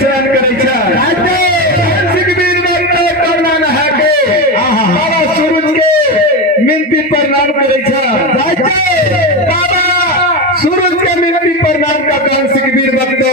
स्नान करायचा सिकबीर करना नहाके बाबा सूरज के मिनती प्रणाम करायचा बाबा सूरज के मिनती प्रणाम का काम सिकबीर भक्तो